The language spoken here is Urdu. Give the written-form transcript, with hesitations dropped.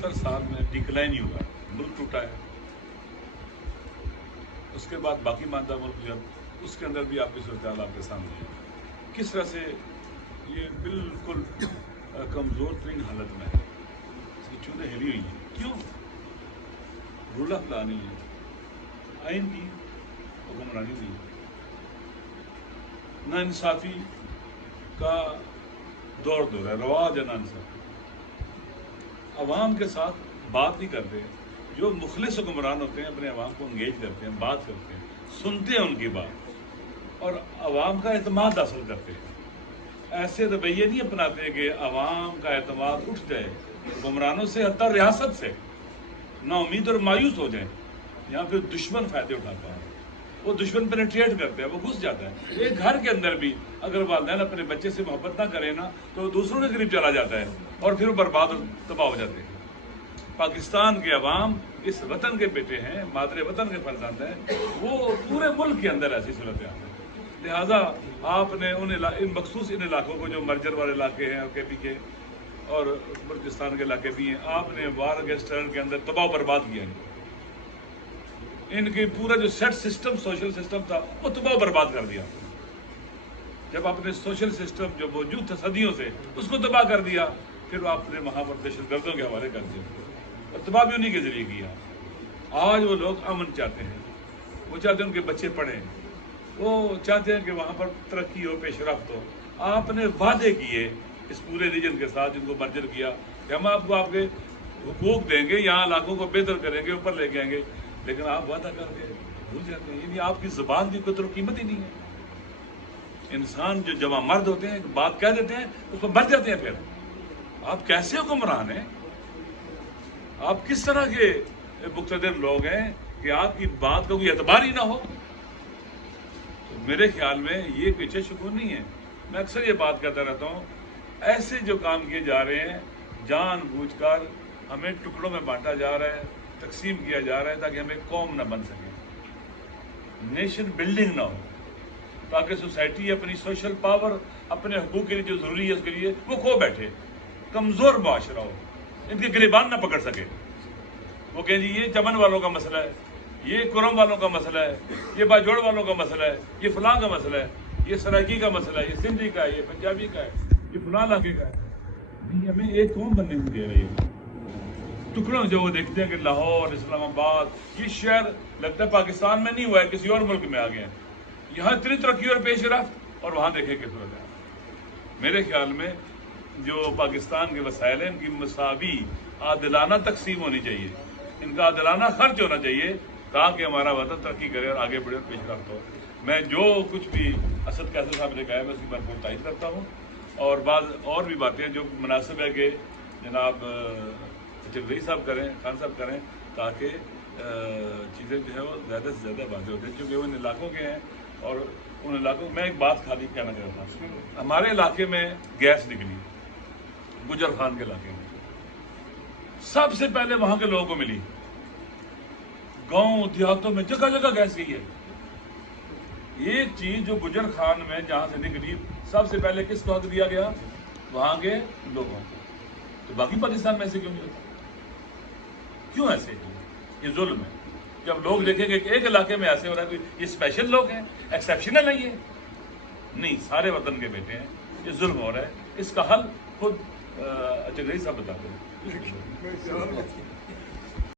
سال میں ڈکلائن ہی ہوا، ملک ٹوٹا ہے۔ اس کے بعد باقی ماندہ ملک جو اس کے اندر بھی آپ کی صورتحال آپ کے سامنے ہے، کس طرح سے یہ بالکل کمزور ترین حالت میں ہے، اس کی چونیں ہلی ہوئی ہیں۔ کیوں؟ رول آف لا نہیں ہے، آئین کی حکمرانی نہیں ہے، نا انصافی کا دور ہے، رواج ہے نا انصافی، عوام کے ساتھ بات نہیں کرتے۔ جو مخلص حکمران ہوتے ہیں اپنے عوام کو انگیج کرتے ہیں، بات کرتے ہیں، سنتے ہیں ان کی بات اور عوام کا اعتماد حاصل کرتے ہیں۔ ایسے رویے نہیں اپناتے کہ عوام کا اعتماد اٹھ جائے حکمرانوں سے، حتیٰ ریاست سے نا امید اور مایوس ہو جائیں، یہاں پھر دشمن فائدے اٹھاتا ہے، وہ دشمن پینیٹریٹ کرتا ہے، وہ گھس جاتا ہے۔ ایک گھر کے اندر بھی اگر والدین اپنے بچے سے محبت نہ کریں نا تو وہ دوسروں کے قریب چلا جاتا ہے اور پھر وہ برباد اور تباہ ہو جاتے ہیں۔ پاکستان کے عوام اس وطن کے بیٹے ہیں، مادر وطن کے فرزند ہیں، وہ پورے ملک کے اندر ایسی صورتحال ہے۔ لہٰذا آپ نے ان مخصوص ان علاقوں کو جو مرجر والے علاقے ہیں اور کے پی کے اور بلوچستان کے علاقے بھی ہیں، آپ نے وار اگینسٹ ٹیرر کے اندر تباہ و برباد کیا ہے۔ ان کی پورا جو سیٹ سسٹم، سوشل سسٹم تھا، وہ تباہ و برباد کر دیا۔ جب آپ نے سوشل سسٹم جو موجود تھا صدیوں سے، اس کو تباہ کر دیا، پھر آپ نے وہاں پر دہشت گردوں کے حوالے کر دیا اور تباہ بھی انہیں کے ذریعے کیا۔ آج وہ لوگ امن چاہتے ہیں، وہ چاہتے ہیں ان کے بچے پڑھیں، وہ چاہتے ہیں کہ وہاں پر ترقی ہو، پیش رفت ہو۔ آپ نے وعدے کیے اس پورے ریجن کے ساتھ جن کو مرجر کیا کہ ہم آپ کو آپ کے حقوق دیں گے، یہاں علاقوں کو بہتر کریں گے، اوپر لے کے آئیں گے، لیکن آپ وعدہ کر کے بھول جاتے ہیں۔ یعنی آپ کی زبان کی قدر و قیمت ہی نہیں ہے۔ انسان جو جوان مرد ہوتے ہیں، ایک بات کہہ دیتے ہیں، اس کو مر جاتے ہیں۔ پھر آپ کیسے حکمران ہیں؟ آپ کس طرح کے مقتدر لوگ ہیں کہ آپ کی بات کا کوئی اعتبار ہی نہ ہو؟ تو میرے خیال میں یہ پیچھے شکون نہیں ہے۔ میں اکثر یہ بات کہتا رہتا ہوں، ایسے جو کام کیے جا رہے ہیں جان بوجھ کر ہمیں ٹکڑوں میں بانٹا جا رہا ہے، تقسیم کیا جا رہا ہے تاکہ ہمیں قوم نہ بن سکے، نیشن بلڈنگ نہ ہو، تاکہ سوسائٹی اپنی سوشل پاور، اپنے حقوق کے لیے جو ضروری ہے اس کے لیے وہ کھو بیٹھے، کمزور معاشرہ ہو، ان کے گریبان نہ پکڑ سکے۔ وہ کہیں جی یہ چمن والوں کا مسئلہ ہے، یہ کرم والوں کا مسئلہ ہے، یہ باجوڑ والوں کا مسئلہ ہے، یہ فلاں کا مسئلہ ہے، یہ سرائکی کا مسئلہ ہے، یہ سندھی کا ہے، یہ پنجابی کا ہے، یہ فلاں علاقے کا ہے۔ نہیں، ہمیں ایک قوم بننے نہیں دے رہی ہے۔ ٹکڑوں جو وہ دیکھتے ہیں کہ لاہور، اسلام آباد، یہ شہر لگتا ہے پاکستان میں نہیں ہوا ہے، کسی اور ملک میں آ گیا ہے، یہاں اتنی ترقی اور پیش رفت، اور وہاں دیکھیں کس صورت ہے۔ میرے خیال میں جو پاکستان کے وسائل ہیں ان کی مساوی عادلانہ تقسیم ہونی چاہیے، ان کا عادلانہ خرچ ہونا چاہیے تاکہ ہمارا وطن ترقی کرے اور آگے بڑھے اور پیش رفت ہو۔ میں جو کچھ بھی اسد قیصر صاحب نے کہا ہے میں اس کی بھرپور تائید کرتا ہوں، اور بعض اور بھی باتیں جو مناسب ہے کہ جناب جگدیش صاحب کریں، خان صاحب کریں، تاکہ چیزیں جو ہے وہ زیادہ سے زیادہ واضح ہوتی ہیں، چونکہ وہ ان علاقوں کے ہیں اور ان علاقوں میں ایک بات خالی کہنا چاہتا ہوں۔ ہمارے علاقے میں گیس نکلی گجر خان کے علاقے میں، سب سے پہلے وہاں کے لوگوں کو ملی، گاؤں دیہاتوں میں جگہ جگہ گیس گئی ہے۔ ایک چیز جو گجر خان میں جہاں سے نکلی سب سے پہلے کس کو حق دیا گیا؟ وہاں کے لوگوں کو۔ تو باقی پاکستان میں ایسے کیوں نہیں ہوتا؟ کیوں ایسے؟ یہ ظلم ہے۔ جب لوگ دیکھیں گے کہ ایک علاقے میں ایسے ہو رہا ہے تو یہ اسپیشل لوگ ہیں، ایکسیپشنل نہیں ہے، نہیں، سارے وطن کے بیٹے ہیں، یہ ظلم ہو رہا ہے۔ اس کا حل خود جگدیش صاحب بتاتے ہیں۔